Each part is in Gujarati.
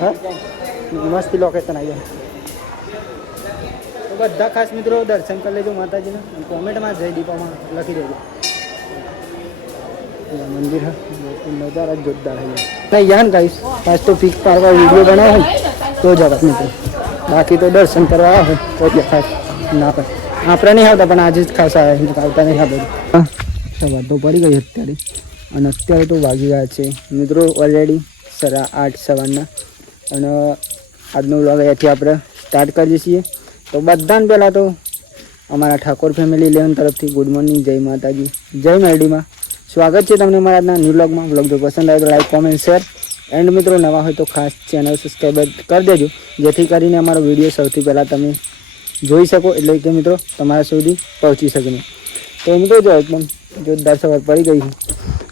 હા મસ્ત લોકેશન આવી જાય. તો બધા ખાસ મિત્રો દર્શન કરી લેજો માતાજીના. કોમેન્ટમાં જય દીપામાં લખી દેજો. મંદિર નજારા જોરદાર છે. નહીં યાર ગાઈસ આજ તો પીક પાડવા વિડીયો બનાવે તો જવા મિત્રો, બાકી તો દર્શન કરવા આવે તો ખાસ ના પડે. આપણે નહીં આવતા પણ આજે જ ખાસ આવ્યા, આવતા નહીં આ બધું. સવાર તો પડી ગઈ અત્યારે, અને અત્યારે તો વાગી ગયા છે મિત્રો ઓલરેડી 8:30 સવારના. અને આજનો વ્લોગ અહીંયાથી આપણે સ્ટાર્ટ કરીએ છીએ. તો બધાને પહેલાં તો અમારા ઠાકોર ફેમિલી 11 તરફથી ગુડ મોર્નિંગ, જય માતાજી, જય મેરડીમાં. સ્વાગત છે તમને મારા આજના ન્યૂ વ્લોગમાં. વ્લોગ જો પસંદ આવે તો લાઈક, કોમેન્ટ, શેર એન્ડ મિત્રો નવા હોય તો ખાસ ચેનલ સબસ્ક્રાઈબ કરી દેજો, જેથી કરીને અમારો વિડીયો સૌથી પહેલાં તમે જોઈ શકો, એટલે કે મિત્રો તમારા સુધી પહોંચી શકે. તો મિત્રો જો એકદમ જોરદાર સવાર પડી ગઈ છે.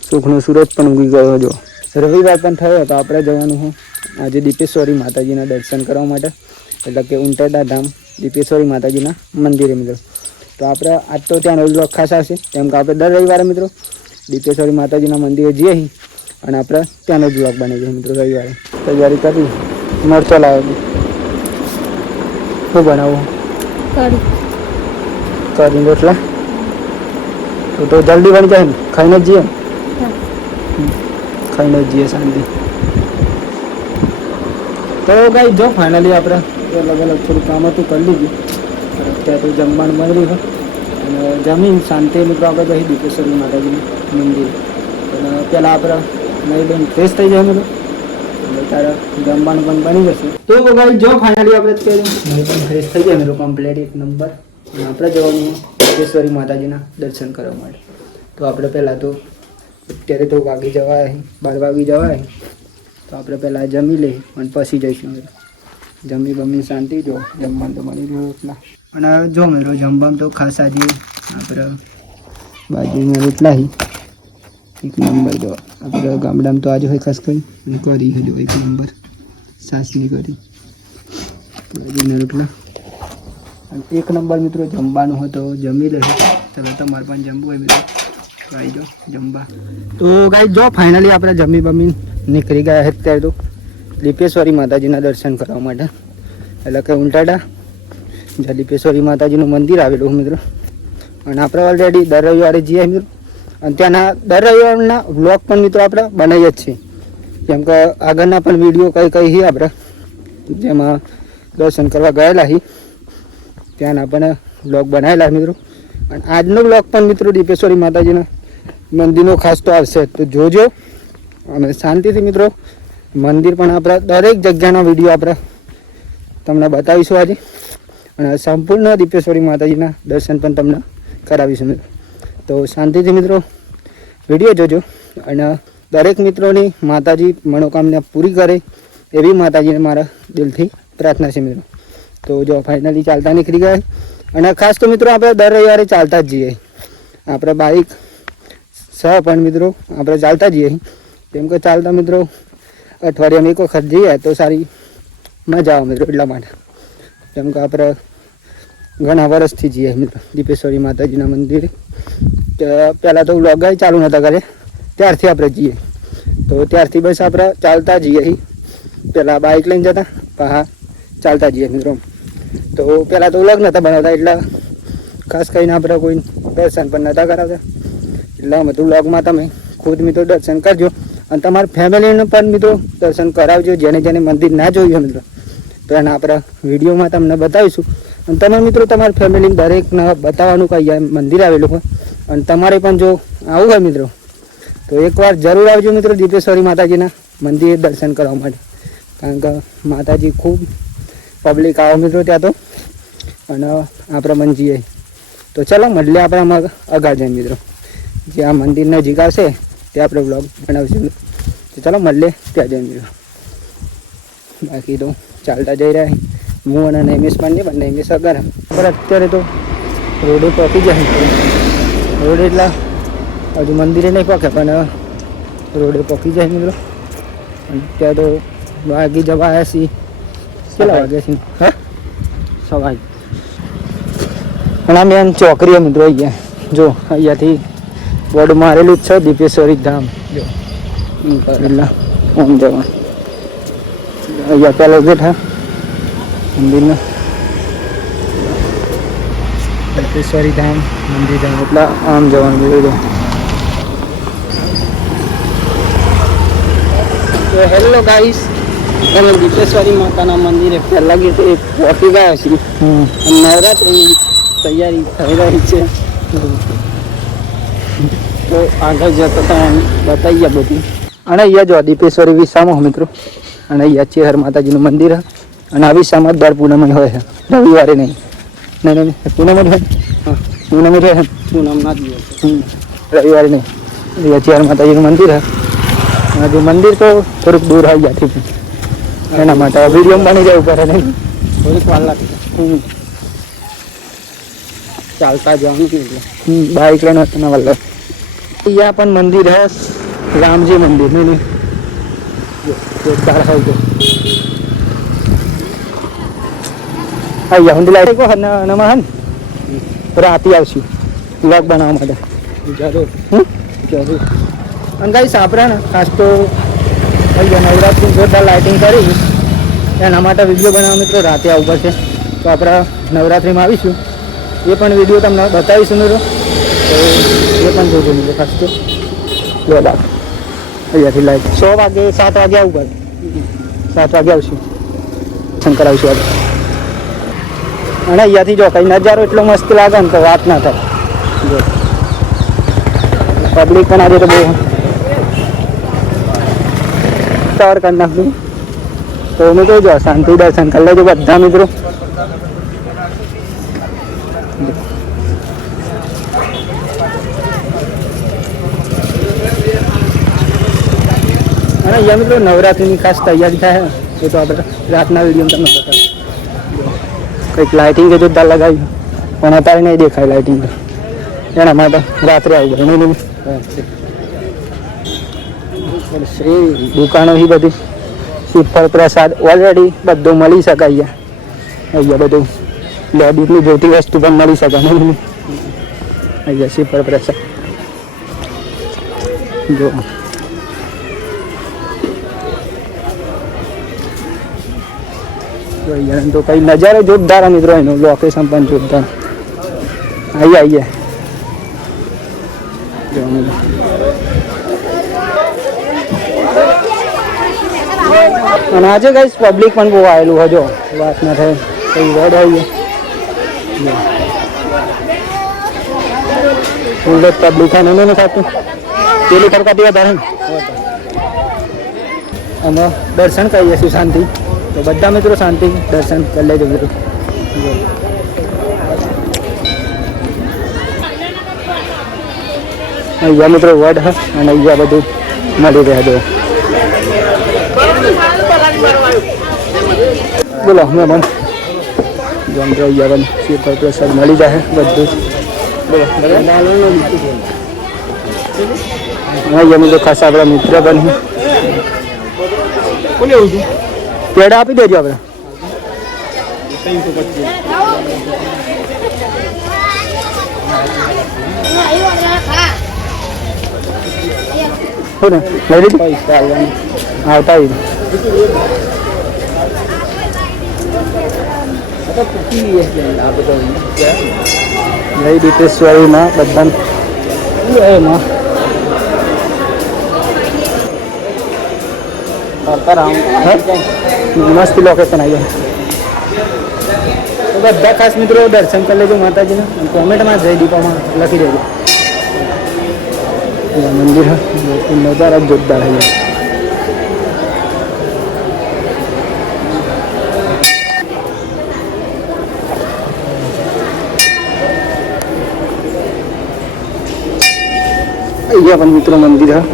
સુખનો સૂરજ પણ ઉગી ગયો. જો રવિવાર પણ થયો તો આપણે જવાનું હું આજે દીપેશ્વરી માતાજીના દર્શન કરવા માટે, એટલે કે ઉંટરડા ધામ દીપેશ્વરી માતાજીના મંદિરે મિત્રો. તો આપણે આજ તો ત્યાંનો વ્લોગ ખાસ આવશે, કેમ કે આપણે દર રવિવારે મિત્રો દીપેશ્વરી માતાજીના મંદિરે જઈએ અને આપણે ત્યાંનો જ વ્લોગ બની જાય મિત્રો. રવિવારે તૈયારી કરી મરચો લાવ્યો. શું બનાવવું? કરી રોટલા. તો જલ્દી બની જાય ને, ખાઈને જ જઈએ. ખાઈને જઈએ શાંતિ. તો ગાઈ જો ફાઇનલી આપણે અલગ અલગ થોડું કામ હતું કરી લીધું. અત્યારે તો જમવાનું મળ્યું હોય અને જમીન શાંતિ મિત્રો આપણે જઈ દીપેશ્વરી માતાજીના મંદિર. અને પહેલાં આપણે નહીં બેન ફ્રેશ થઈ જાય મિત્રો, એટલે ત્યારે જમવાનું પણ બની જશે. તો ગાઈ જો ફાઇનલી આપણે અત્યારે નહીં પણ ફ્રેશ થઈ જાય મિત્રો કમ્પ્લીટ એક નંબર. અને આપણે જવાનું દીપેશ્વરી માતાજીના દર્શન કરવા માટે. તો આપણે પહેલાં તો અત્યારે તો વાગી જવાય 12 વાગી જવાય, તો આપણે પહેલાં જમી લઈએ અને પછી જઈશું. જમી બમી શાંતિ. જો જમવાનું તો મળી રહ્યું એટલા. અને જો મિત્રો જમવામાં તો ખાસ આજે આપણે બાજરીના રોટલા એક નંબર. જો આપણે ગામડામાં તો આજે હોય ખાસ કરી કરી જો એક નંબર સાસની કરી બાજરીના રોટલા અને એક નંબર મિત્રો જમવાનું હોય તો જમી લે. ચાલો તમારે પણ જમવું હોય મિત્રો ગાઈ જો જમવા. તો ગાઈ જો ફાઇનલી આપણે જમી બમી નીકળી ગયા છે અત્યારે તો દીપેશ્વરી માતાજીના દર્શન કરવા માટે, એટલે કે ઉંટાડા જ્યાં દીપેશ્વરી માતાજીનું મંદિર આવેલું મિત્રો. અને આપણે ઓલરેડી દર રવિવારે જઈએ મિત્રો, અને ત્યાંના દર રવિવારના વ્લોગ પણ મિત્રો આપણે બનાવીએ જ છીએ. કેમ કે આગળના પણ વિડીયો કઈ આપણે જેમાં દર્શન કરવા ગયેલા છીએ ત્યાંના પણ વ્લોગ બનાવેલા મિત્રો. અને આજનો વ્લોગ પણ મિત્રો દીપેશ્વરી માતાજીના મંદિરનો ખાસ તો આવશે, તો જોજો. અને શાંતિથી મિત્રો મંદિર પણ આપણા દરેક જગ્યાના વિડીયો આપણે તમને બતાવીશું આજે. અને સંપૂર્ણ દીપેશ્વરી માતાજીના દર્શન પણ તમને કરાવીશું મિત્રો. તો શાંતિથી મિત્રો વિડીયો જોજો. અને દરેક મિત્રોની માતાજી મનોકામના પૂરી કરે એવી માતાજીને મારા દિલથી પ્રાર્થના છે મિત્રો. તો જો ફાઇનલી ચાલતા નીકળી ગયા. અને ખાસ તો મિત્રો આપણે દર રવિવારે ચાલતા જ જઈએ. આપણે બાઇક પણ મિત્રો આપણે ચાલતા જઈએ, કેમ કે ચાલતા મિત્રો અઠવાડિયામાં એક વખત જઈએ તો સારી મજા આવે મિત્રો. એટલા માટે કેમ કે આપણે ઘણા વર્ષથી જઈએ મિત્રો દીપેશ્વરી માતાજીના મંદિરે. પહેલાં તો વ્લોગ ચાલુ નહોતા કરે ત્યારથી આપણે જઈએ, તો ત્યારથી બસ આપણે ચાલતા જઈએ. પહેલાં બાઇક લઈને જતા હા ચાલતા જઈએ મિત્રો. તો પહેલાં તો વ્લોગ નહોતા બનાવતા, એટલે ખાસ કરીને આપણે કોઈ દર્શન પણ નહોતા કરાવતા. એટલે અમે તો વ્લોગમાં તમે ખુદ મિત્રો દર્શન કરજો અને તમારા ફેમિલીને પણ મિત્રો દર્શન કરાવજો. જેને જેને મંદિર ના જોયું મિત્રો તો એના આપણે વિડીયોમાં તમને બતાવીશું. અને તમે મિત્રો તમારા ફેમિલીને દરેકને બતાવવાનું કઈ મંદિર આવેલું હોય. અને તમારે પણ જો આવું હોય મિત્રો તો એકવાર જરૂર આવજો મિત્રો દીપેશ્વરી માતાજીના મંદિરે દર્શન કરવા માટે, કારણ કે માતાજી ખૂબ પબ્લિક આવો મિત્રો ત્યાં તો. અને આપણે મન જઈએ તો ચાલો મળીએ આપણે આમાં આગળ જઈએ મિત્રો. જે આ મંદિર નજીક આવશે ત્યાં આપણે બ્લોગ બનાવીશું. તો ચાલો મળીએ ત્યાં જઈએ મિત્રો. બાકી તો ચાલતા જઈ રહ્યા હું અને નૈમેશ પણ બંને નૈમેશ અગર. પણ અત્યારે તો રોડે પહોંચી જાય. રોડ એટલા હજુ મંદિરે નહીં પહોંચે પણ રોડે પહોંચી જાય મિત્રો. અને ત્યાં તો વાગી જવા આવ્યા છીએ. કેટલા વાગ્યા છે? હા સવાય. અને અમે એમ ચોકરીએ મિત્રો અહીંયા જો અહીંયાથી બોર્ડ મારેલું જ છે દીપેશ્વરી ધામ. જો એટલા ઓમ જવા અહીંયા પેલો ગેટ હા મંદિરનો દીપેશ્વરી ધામ મંદિર ધામ એટલે આમ જવાનું બધું. તો હેલો ગાઈસ, અમે દીપેશ્વરી માતાના મંદિરે પહેલા ગેટે પહોંચી ગયા છીએ. નવરાત્રિની તૈયારી થઈ રહી છે તો આગળ જતા તમે બતાવીએ બધું. અને અહીંયા જો દીપેશ્વરી વિસામો મિત્રો, અને અહીંયા ચેહર માતાજીનું મંદિર અને આ વિસામાં દર પૂનમ હોય છે, રવિવારે નહીં. નહીં પૂનમ જ હોય. હા પૂનમ જ હોય. પૂનમના દિવસ રવિવારે નહીં. અહીંયા ચેહર માતાજીનું મંદિર છે. હજુ મંદિર તો થોડુંક દૂર હોય ત્યાંથી, એના માટે વિડીયો બની જાય ઉપર નહીં થોડીક વાર લાગશે. ચાલતા જવાનું બાઇક લઈને હતા વલ્લભ. અહીંયા પણ મંદિર હે રામજી મંદિર નહીં જોરદાર હોય તો અહીંયા હું લાઈટ કો નમા હે રાતી આવશું વ્લોગ બનાવવા માટે. જરૂર જરૂર. અને ગાઈસ આપણે ને ખાસ તો અહીંયા નવરાત્રી જોરદાર લાઇટિંગ કરી એના માટે વિડીયો બનાવવા મિત્રો રાતે આવવું પડશે. તો આપણે નવરાત્રિમાં આવીશું, એ પણ વિડીયો તમને બતાવીશું મિત્રો, તો એ પણ જોજો મિત્રો ખાસ તો. જોરદાર અહીંયાથી લાઈટ 100 વાગે 7 વાગે આવવું પડે. 7 વાગે આવશું શંકર આવીશું આજે. અને અહીંયાથી જો કંઈ નજારો એટલો મસ્ત લાગે ને તો વાત ના થાય. જો પબ્લિક પણ આજે તો બહુ કવર કરી નાખશું. તો મિત્રો જો શાંતિ દર્શન કરી લેજો બધા મિત્રો. અને અહીંયા મિત્રો નવરાત્રિની ખાસ તૈયારી થાય એ તો આપણે રાતના વિડીયો તમને બતાવીએ. કંઈક લાઇટિંગ એ જોરદાર લગાવી પણ અત્યારે નહીં દેખાય લાઇટિંગ, એના માટે રાત્રે આવી જાય નહીં. દુકાનો ही બધી શ્રીફળ પ્રસાદ ઓલરેડી બધું મળી શકે અહીંયા. અહીંયા બધું લેડીઝની જોઈતી વસ્તુ પણ મળી શકે નહીં. અહીંયા શ્રીફળ પ્રસાદ જો અહીંયા તો કઈ નજારો જોરદાર મિત્રો, એનું લોકેશન પણ જોરદાર. આવીએ અને આજે ગાઈસ પબ્લિક પણ બહુ આવેલું હોય. જો વાત ના થાય કઈ રોડ આવીએ ફૂલ પબ્લિક થાય એને થતું પેલી કરકાતી વધારે. અમે દર્શન કરીએ છીએ શાંતિ, તો બધા મિત્રો શાંતિ દર્શન કરી લેજો મિત્રો. અહીંયા મિત્રો વડ હ અને અહીંયા બધું મળી રહ્યા જો. બોલો મેં જો મિત્રો અહીંયા પણ શ્રીફળ પ્રસાદ મળી જાય બધું. બોલો અહીંયા મિત્રો ખાસ આપણા મિત્ર પણ પેડા આપી દેજો આપણે. શું ને લઈ લીધું પૈસા આવતા લઈ દીપેશ્વરીમાં બધા મસ્ત લોકેશન આવી જાય. તો બધા ખાસ મિત્રો દર્શન કરી લેજો માતાજીને. કોમેન્ટમાં જય દીપામાં લખી દેજો. મંદિર નજારા જોરદાર છે. અહીંયા પણ મિત્રો મંદિર હા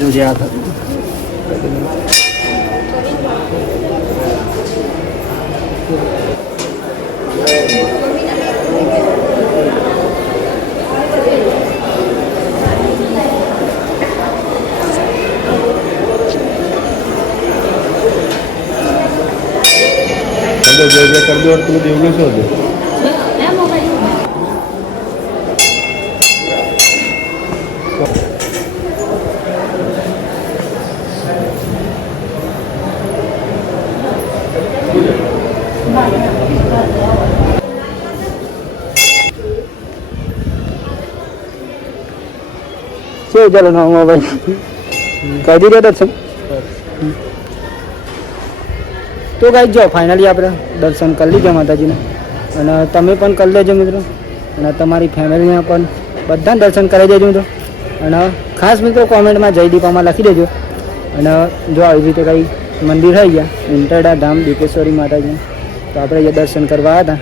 જોજે આ જય જય કરી દો. તું દેવલું શું હતું? કેવું ચાલો નવમાં ભાઈ કહી દીધો દર્શન તો ગાઈ જાઓ ફાઇનલી આપણે દર્શન કરી લીધા માતાજીને અને તમે પણ કરી લેજો મિત્રો અને તમારી ફેમિલીને પણ બધાને દર્શન કરી દેજો મિત્રો અને ખાસ મિત્રો કોમેન્ટમાં જય દીપામાં લખી દેજો અને જો આવી રીતે કંઈ મંદિર થઈ ગયા ઉંટરડા ધામ દીપેશ્વરી માતાજી તો આપણે અહીંયા દર્શન કરવા હતા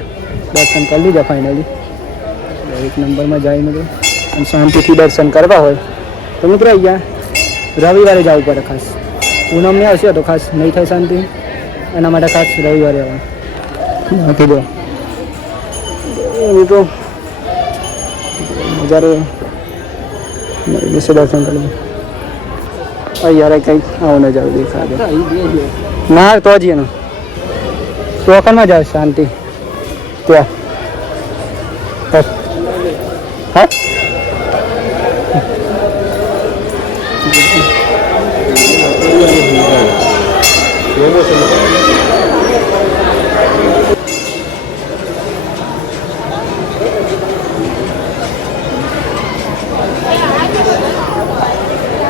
દર્શન કરી લીધા ફાઇનલી એક નંબરમાં જાય મિત્રો અને શાંતિથી દર્શન કરવા હોય તો મિત્રો અહીંયા રવિવારે જવું પડે ખાસ પૂનમને આવશે તો ખાસ નહીં થાય શાંતિ એના માટે ખાસ રવિવારે આવવાનું બાકી દો મિત્રો જ્યારે દર્શન કરી યાર કંઈક આવું ન જાવ દેખાડે ના તો જ એનો ટોકનમાં જાવ શાંતિ ત્યાં હા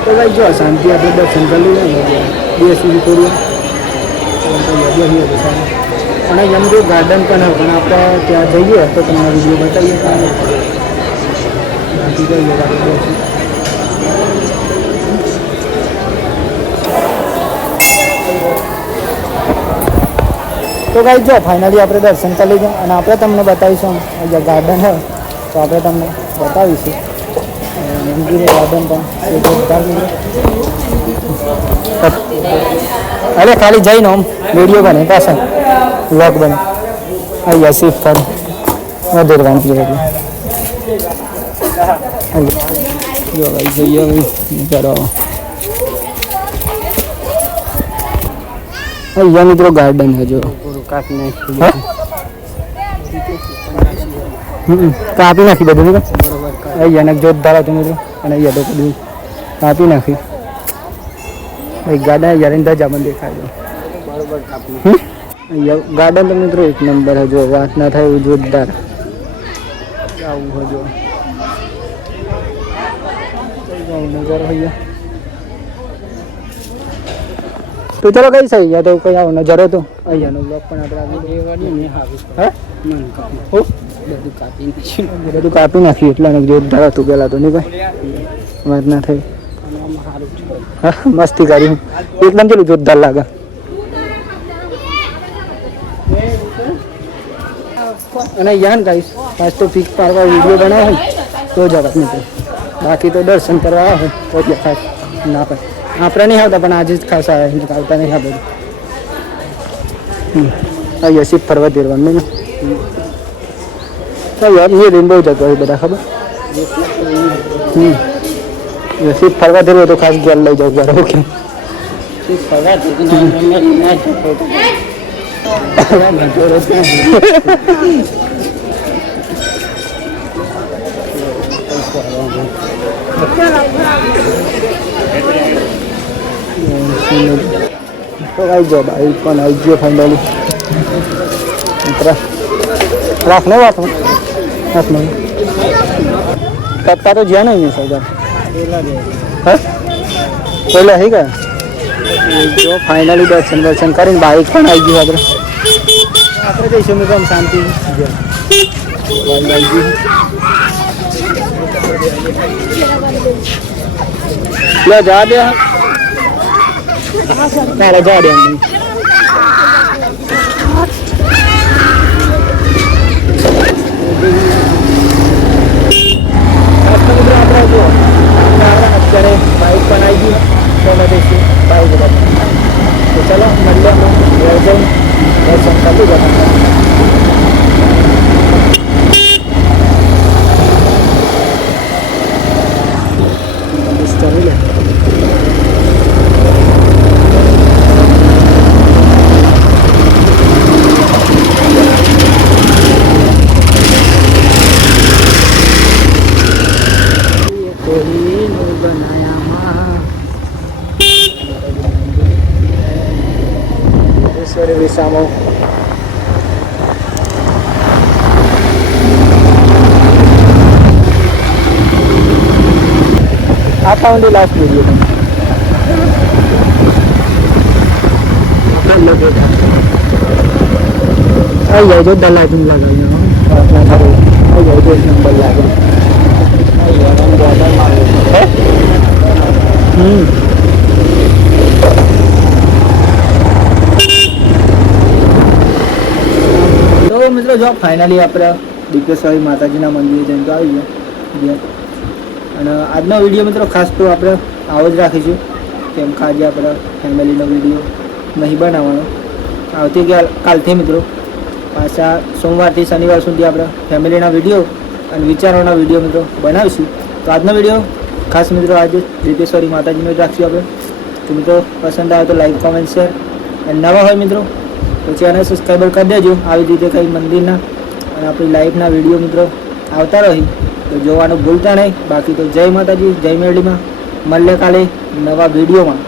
તો ભાઈ જો શાંતિ આપણે દર્શન કરી લઈએ બે સુધી થોડી અને યમદુ ગાર્ડન પણ હોય પણ આપણે ત્યાં જઈએ તો તમને વિડીયો બતાવીએ બાકી જઈએ તો ભાઈ જો ફાઇનલી આપણે દર્શન કરી લઈએ અને આપણે તમને બતાવીશું જે ગાર્ડન હોય તો આપણે તમને બતાવીશું મંદિર ગાર્ડન પણ અરે ખાલી જઈને આમ વિડીયો બને પાછળ વ્લોગ બને અહીંયા શિફ્ટ કરી વધેરવાનું છે જો ભાઈ જઈએ કરો અહીંયા મિત્રો ગાર્ડન છે જો કાપી નાખી બધું મિત્રો અહીંયા જોરદાર હતું મિત્રો અને અહીંયા તો બધું કાપી નાખી ભાઈ ગાર્ડન યાર ધજા પણ દેખાય ગાર્ડન તો મિત્રો એક નંબર है जो વાત ના થાય એવું જોરદાર આવું હોય જો નજારો હોય તો ચલો કઈ સહી યા તો કઈ આવો નજારો તો અહીંયાનો બ્લોગ પણ આપણે બધું કાપી નાખ્યું એટલે જોરદાર હતું પેલા તો નહીં ભાઈ વાત ના થઈ હા મસ્તી કરી એકદમ ચેલું જોરદાર લાગે અને યાન ગાઈસ આજ તો ફિક્સ પાડવા વિડીયો બનાવો તો જગત મિત્રો બાકી તો દર્શન કરવા આવે તો ત્યાં ખાસ ના પડે આપણે નહીં આવતા પણ આજે જ ખાસ આવે આવતા નહીં આ બધું અહીંયા શીપ ફરવા દેવાનું નહીં યાર મેં બહુ જતો હોય બધા ખબર શીપ ફરવા દેવું તો ખાસ ઘેર લઈ જાવ જરા ઓકે શીપ ફરવા તો આવી જાઓ ભાઈ પણ આવી ગયો ફાઇનલી રાખ ને વાતમાં હાથમાં તત્તા તો જ્યાં નહીં સૌદા પહેલા થઈ ગયા જો ફાઇનલી દર્શન કરીને બાઇક પણ આવી ગયું આપણે જઈશું મિત્રો આમ શાંતિ જા દે તારે જા દે અત્યારે બાઇક પણ આવી ગયું તો અમે જઈશું બાઇક તો ચાલો મળીએ અમે ઘેર જઈને દર્શન કરી જતા વિસામો આખા ઓનલી લાસ્ટ વિડીયો આવી જાય જો દલાજી લગાવી આવી જાય તો એક નંબર લાગે તો મિત્રો જો ફાઇનલી આપણે દીપેશ્વરી માતાજીના મંદિરે જઈને તો આવી ગયા અને આજનો વિડીયો મિત્રો ખાસ તો આપણે આવો જ રાખીશું કેમ કે આજે આપણે ફેમિલીનો વિડીયો નહીં બનાવવાનો આવતી કાલથી મિત્રો પાછા સોમવારથી શનિવાર સુધી આપણે ફેમિલીના વિડીયો અને વિચારોના વિડીયો મિત્રો બનાવીશું તો આજનો વિડીયો ખાસ મિત્રો આજે દીપેશ્વરી માતાજીનો જ રાખશું આપણે તો મિત્રો પસંદ આવે તો લાઈક કોમેન્ટ શેર અને નવા હોય મિત્રો તો ચેનલ સબસ્ક્રાઈબર કરી દેજો આવી રીતે કંઈ મંદિરના અને આપણી લાઈફના વિડીયો મિત્રો આવતા રહી તો જોવાનું ભૂલતા નહીં બાકી તો જય માતાજી જય મેરડીમાં મળીએ કાલે નવા વિડીયોમાં